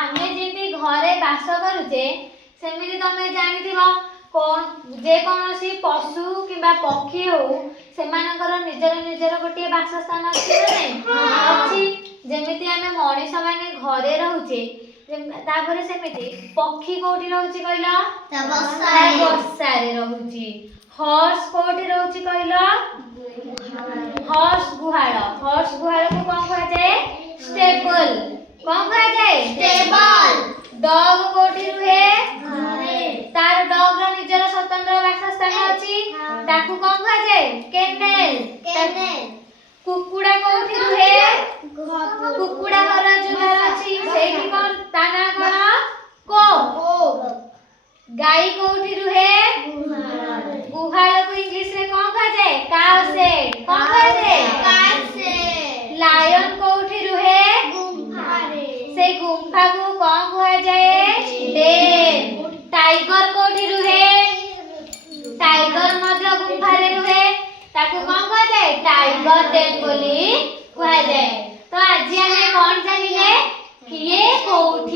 आमे जेंती घरे बास करूचे सेमिति तमे जानिथिबो कोन जे कोनोसी पशु किबा पक्षी हो सेमानकर निजर निजर गोटे बासस्थान अछि ना नै अछि जेमिति आमे मଣିष माने घरे रहूचे तापरे सेमिति पक्षी कोठी रहूची कहलो बसारे रहूची हॉर्स कोठी रहूची कहलो हॉर्स गुहाळ को कोन कहा जाय स्टेबल कोन कहा जाय स्टेबल डॉग कोठी रुहे घरे तार डॉग रो निजर स्वतंत्र बासस्थान अछि ताकू कोन कहा जाय केनेल कुकुड़ा कोठी रुहे कुकुड़ा घर जो घर अछि सेठी कोन ताना कोन को गाई कोठी रुहे गुहाळ को इंग्लिश रे कोन कहा जाय काउ शेड कोन कहा जाय काउ शेड लायन कोठी रुहे गुंफा रे से गुंफा को कोन कहा जाय डेन टाइगर कोठी रुहे टाइगर मध्य गुंफा रे रुहे ताकू कोन कहा जाय टाइगर डेन बोली कहा जाय तो आज हमें कोन जानिले किए कोठी